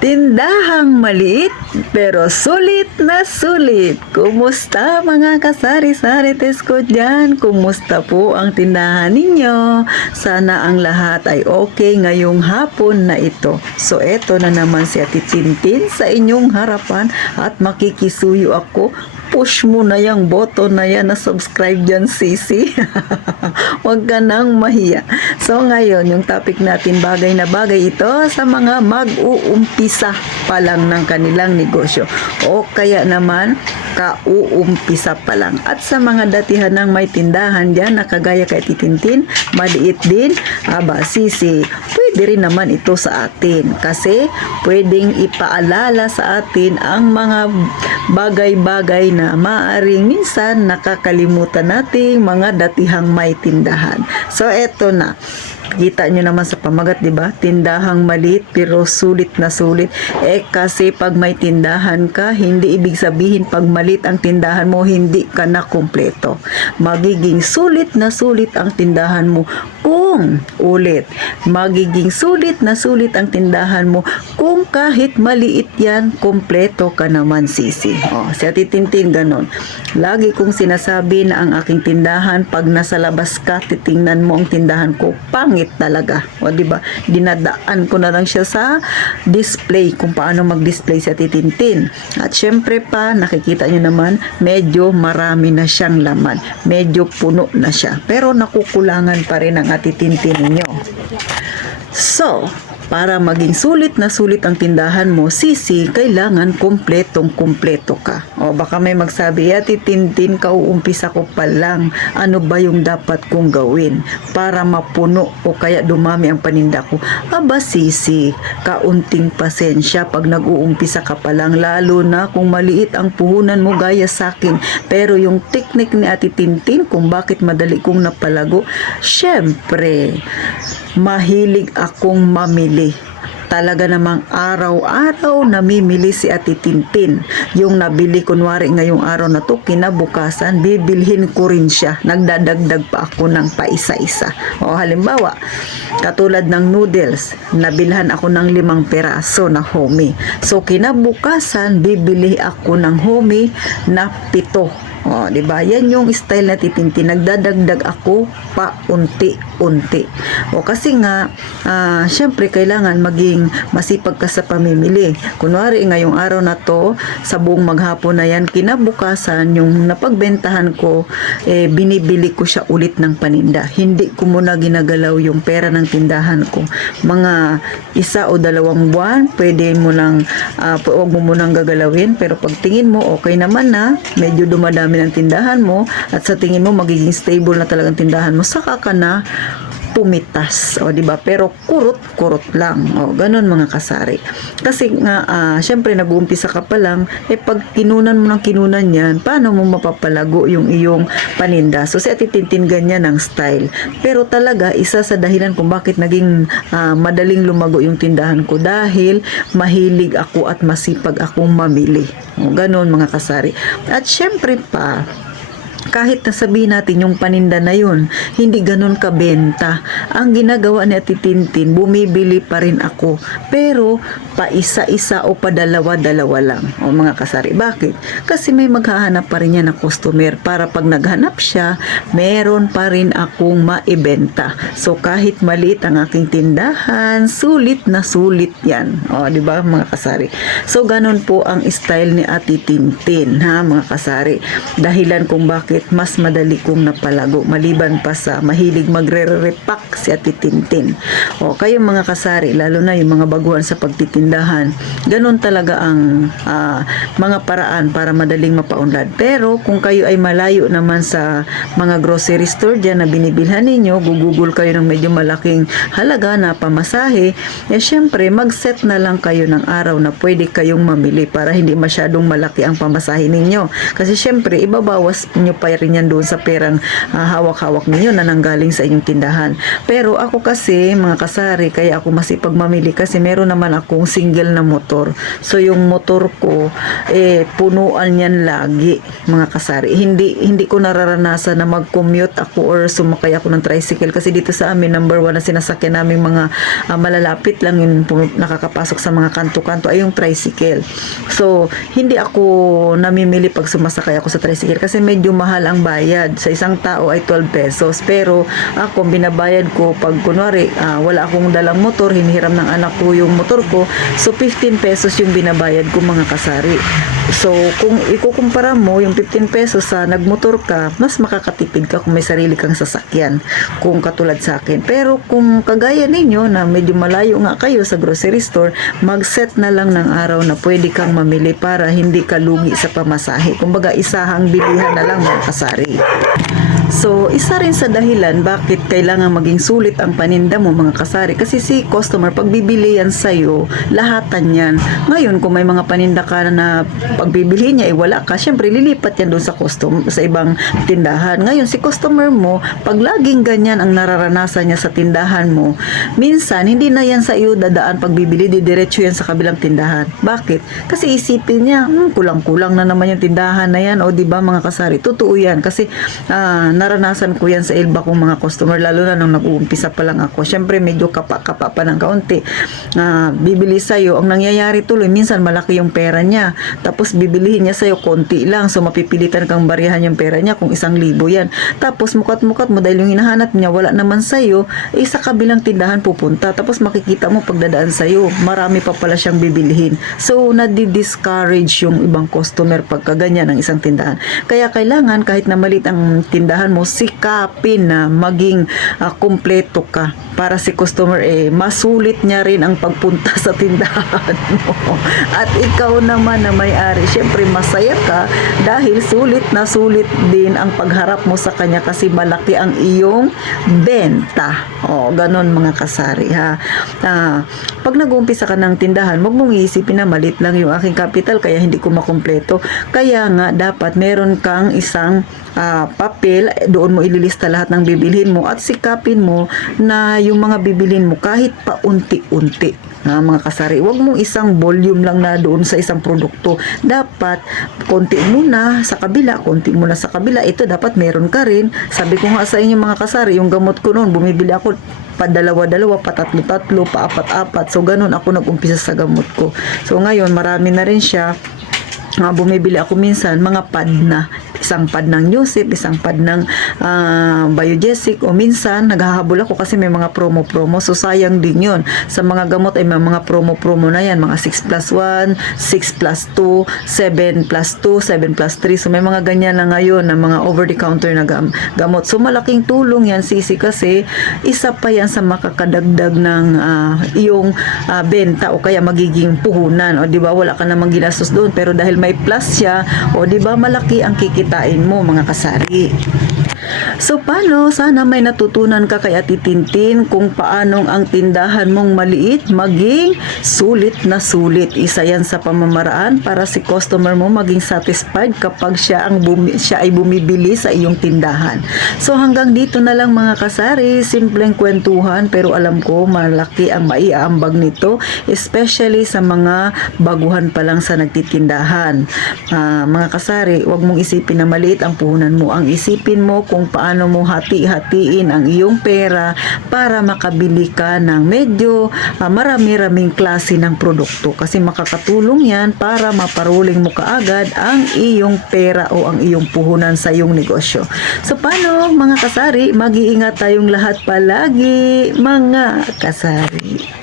Tindahang maliit pero sulit na sulit. Kumusta mga kasari-sarites ko dyan? Kumusta po ang tindahan ninyo? Sana ang lahat ay okay ngayong hapon na ito. So eto na naman si Ate Tintin sa inyong harapan at makikisuyo ako. Push mo na yung button na yan na subscribe dyan, sisi. Huwag ka nang mahiya. So ngayon, yung topic natin bagay na bagay ito sa mga mag-uumpisa pa lang ng kanilang negosyo. O kaya naman, kauumpisa pa lang. At sa mga datihan ng may tindahan dyan, na kagaya kay Titintin, maliit din, sisi, pwede rin naman ito sa atin. Kasi pwedeng ipaalala sa atin ang mga bagay-bagay na maaring minsan nakakalimutan nating mga datihang may tindahan. So eto na. Kita nyo naman sa pamagat, di ba? Tindahang maliit pero sulit na sulit. Kasi pag may tindahan ka, hindi ibig sabihin pag maliit ang tindahan mo, hindi ka na kumpleto. Magiging sulit na sulit ang tindahan mo kung magiging sulit na sulit ang tindahan mo kung kahit maliit yan, kumpleto ka naman, sisi. Si Ate Tintin ganon. Lagi kong sinasabi na ang aking tindahan, pag nasa labas ka, titingnan mo ang tindahan ko, pangit talaga. Diba? Dinadaan ko na lang siya sa display kung paano mag-display si Ate Tintin. At syempre pa, nakikita nyo naman, medyo marami na siyang laman. Medyo puno na siya. Pero nakukulangan pa rin ang Ate Tintin ninyo. So, para maging sulit na sulit ang tindahan mo, sisi, kailangan kumpletong-kumpleto ka. Baka may magsabi, Ate Tintin, kauumpisa ko pa lang. Ano ba yung dapat kong gawin para mapuno o kaya dumami ang paninda ko? Sisi, kaunting pasensya pag nag-uumpisa ka pa lang, lalo na kung maliit ang puhunan mo gaya sa akin. Pero yung technique ni Ate Tintin kung bakit madali kong napalago, syempre, mahilig akong mamili. Talaga namang araw-araw namimili si Ate Tintin. Yung nabili kunwari ngayong araw na to, kinabukasan, bibilhin ko rin siya. Nagdadagdag pa ako ng paisa-isa. Halimbawa, katulad ng noodles, nabilhan ako ng 5 peraso na homie. So, kinabukasan, bibili ako ng homie na 7. Diba? Yan yung style na Titintin. Nagdadagdag ako paunti-unti. Kasi nga, syempre, kailangan maging masipag ka sa pamimili. Kunwari, ngayong araw na to, sa buong maghapon na yan, kinabukasan, yung napagbentahan ko, binibili ko siya ulit ng paninda. Hindi ko muna ginagalaw yung pera ng tindahan ko. Mga 1 o 2 buwan, pwede mo lang, huwag mo munang gagalawin, pero pag tingin mo, okay naman na, medyo dumadami ng tindahan mo, at sa tingin mo magiging stable na talagang tindahan mo, saka ka na pumitas, diba? Pero kurot lang, ganun mga kasari. Kasi nga, syempre nag-uumpisa ka pa lang, pag kinunan mo ng kinunan yan, paano mo mapapalago yung iyong paninda? So, si Ate Tintin ganyan ang style. Pero talaga, isa sa dahilan kung bakit naging madaling lumago yung tindahan ko, dahil mahilig ako at masipag akong mamili. Ganun mga kasari. At syempre pa, kahit nasabihin natin yung paninda na yun, hindi ganun kabenta. Ang ginagawa ni Ate Tintin, bumibili pa rin ako. Pero, pa isa-isa o pa dalawa-dalawa lang. Mga kasari. Bakit? Kasi may maghahanap pa rin yan na customer para pag naghanap siya, meron pa rin akong maibenta. So, kahit maliit ang aking tindahan, sulit na sulit yan. Diba mga kasari? So, ganun po ang style ni Ate Tintin, mga kasari. Dahilan kung bakit mas madali kong napalago maliban pa sa mahilig magre-repack si Ate Tintin. Kayong mga kasari, lalo na yung mga baguhan sa pagtitindahan, ganun talaga ang mga paraan para madaling mapaunlad. Pero kung kayo ay malayo naman sa mga grocery store dyan na binibilhan ninyo, gugugol kayo ng medyo malaking halaga na pamasahe, syempre mag-set na lang kayo ng araw na pwede kayong mamili para hindi masyadong malaki ang pamasahe ninyo. Kasi syempre ibabawas nyo pa maiuugnay rin yan doon sa perang hawak-hawak ninyo na nanggaling sa inyong tindahan. Pero ako kasi, mga kasari, kaya ako masipag mamili kasi meron naman akong single na motor. So yung motor ko, punuan yan lagi, mga kasari. Hindi ko nararanasan na mag-commute ako or sumakay ako ng tricycle kasi dito sa amin, number 1 na sinasakyan namin mga malalapit lang yung nakakapasok sa mga kanto-kanto ay yung tricycle. So, hindi ako namimili pag sumasakay ako sa tricycle kasi medyo mahal ang bayad. Sa isang tao ay 12 pesos. Pero ako, binabayad ko pag kunwari, wala akong dalang motor, hinihiram ng anak ko yung motor ko. So, 15 pesos yung binabayad ko, mga kasari. So, kung ikukumpara mo yung 15 pesos sa nagmotor ka, mas makakatipid ka kung may sarili kang sasakyan. Kung katulad sa akin. Pero kung kagaya ninyo na medyo malayo nga kayo sa grocery store, mag-set na lang ng araw na pwede kang mamili para hindi ka lugi sa pamasahe. Kumbaga, isahang bilihan na lang, mga kasari. So, isa rin sa dahilan bakit kailangan maging sulit ang paninda mo, mga kasari. Kasi si customer, pag bibili yan sa'yo, lahatan yan. Ngayon, kung may mga paninda ka na pagbibili niya, wala ka, syempre, lilipat yan doon sa ibang tindahan. Ngayon, si customer mo, pag laging ganyan ang nararanasan niya sa tindahan mo, minsan, hindi na yan sa iyo dadaan pagbibili, didiretso yan sa kabilang tindahan. Bakit? Kasi isipin niya, kulang-kulang na naman yung tindahan na yan. O, diba, mga kasari? Totoo yan. Kasi, naranasan ko yan sa iba kong mga customer, lalo na nung nag-uumpisa pa lang ako. Syempre, medyo kapa-kapa pa ng kaunti. Bibili sa'yo, ang nangyayari tuloy, minsan malaki yung pera niya. Tapos, bibilihin niya sa'yo konti lang. So, mapipilitan kang barihan yung pera niya kung 1,000 yan. Tapos, mukat-mukat mo dahil yung hinahanap niya, wala naman sa'yo, sa kabilang tindahan pupunta. Tapos, makikita mo pagdadaan sa'yo, marami pa pala siyang bibilihin. So, nadi-discourage yung ibang customer pagka ganyan ang isang tindahan. Kaya, kailangan, kahit na malit ang tindahan mo, sikapin na maging kumpleto ka para si customer masulit niya rin ang pagpunta sa tindahan mo. At ikaw naman na may-ari, syempre masaya ka dahil sulit na sulit din ang pagharap mo sa kanya kasi malaki ang iyong benta. Ganon, mga kasari, ha. Pag nag-uumpisa ka ng tindahan, wag mong iisipin na malit lang yung aking capital kaya hindi ko makumpleto. Kaya nga dapat meron kang isang papel, doon mo ililista lahat ng bibilhin mo at sikapin mo na yung mga bibilhin mo kahit paunti-unti. Mga kasari, wag mong isang volume lang na doon sa isang produkto. Dapat konti muna sa kabila, konti muna sa kabila. Ito dapat meron ka rin. Sabi ko nga sa inyo, mga kasari, yung gamot ko noon, bumibili ako pa dalawa-dalawa, pa tatlo-tatlo, pa apat-apat. So ganun ako nag-umpisa sa gamot ko. So ngayon, marami na rin siya. Bumibili ako minsan mga pad na, isang pad ng Newsip, isang pad ng Biogesic, o minsan naghahabol ako kasi may mga promo, so sayang din yun. Sa mga gamot ay may mga promo na yan, mga 6+1, 6+2, 7+2, 7+3, so may mga ganyan na ngayon na mga over the counter na gamot. So malaking tulong yan, sisi, kasi isa pa yan sa makakadagdag ng iyong benta o kaya magiging puhunan, o di ba, wala ka namang ginastos doon pero dahil may plus siya, o di ba, malaki ang kikitain mo, mga kasari. So, paano? Sana may natutunan ka kay Ate Tintin kung paanong ang tindahan mong maliit maging sulit na sulit. Isa yan sa pamamaraan para si customer mo maging satisfied kapag siya ay bumibili sa iyong tindahan. So, hanggang dito na lang, mga kasari. Simpleng kwentuhan pero alam ko malaki ang maiaambag nito, especially sa mga baguhan pa lang sa nagtitindahan. Mga kasari, huwag mong isipin na maliit ang puhunan mo. Ang isipin mo kung paano mo hati-hatiin ang iyong pera para makabili ka ng medyo marami-raming klase ng produkto, kasi makakatulong yan para maparuling mo kaagad ang iyong pera o ang iyong puhunan sa iyong negosyo. So paano, mga kasari? Mag-iingat tayong lahat palagi, mga kasari.